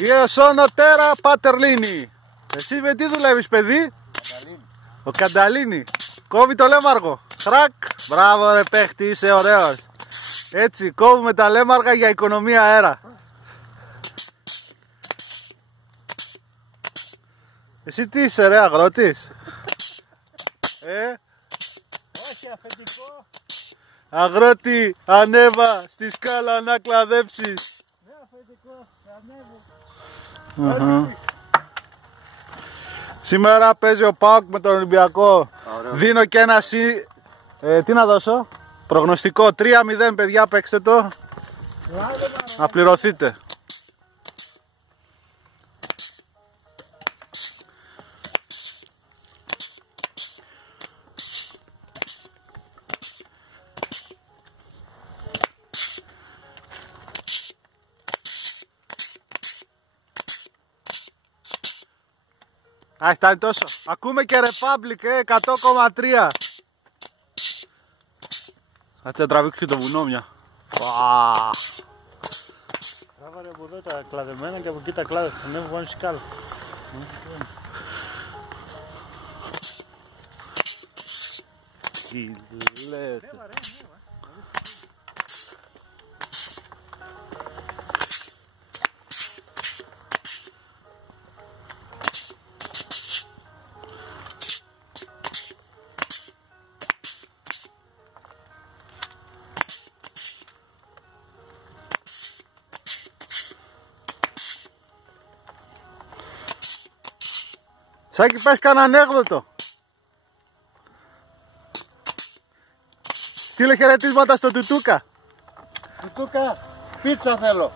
Io sono Terra Paterlini. Εσύ με τι δουλεύεις, παιδί? Ο Κανταλίνη. Κόβει το λέμαργο. Χρακ. Μπράβο ρε παίχτη, είσαι ωραίος. Έτσι, κόβουμε τα λέμαργα για οικονομία αέρα. Εσύ τι είσαι ρε, αγρότης? Όχι, αφεντικό. Αγρότη, ανέβα στη σκάλα να κλαδέψεις. Ναι, αφεντικό, ανέβω. Σήμερα παίζει ο ΠΑΟΚ με τον Ολυμπιακό. Δίνω και ένα τι να δώσω? Προγνωστικό 3-0, παιδιά, παίξτε το. Να πληρωθείτε. Α, φτάνει τόσο. Ακούμε και Republic, 100,3. Κάτσε να τραβήξω και το βουνό μια. Τράβαρε από εδώ τα κλαδεμένα και από εκεί τα κλάδες. Ανέβω πάνω σκάλα. Τι λες? Σάκη, πες κανέναν ανέκδοτο. Στείλε χαιρετίσματα στο Τουτούκα. Τουτούκα, πίτσα θέλω.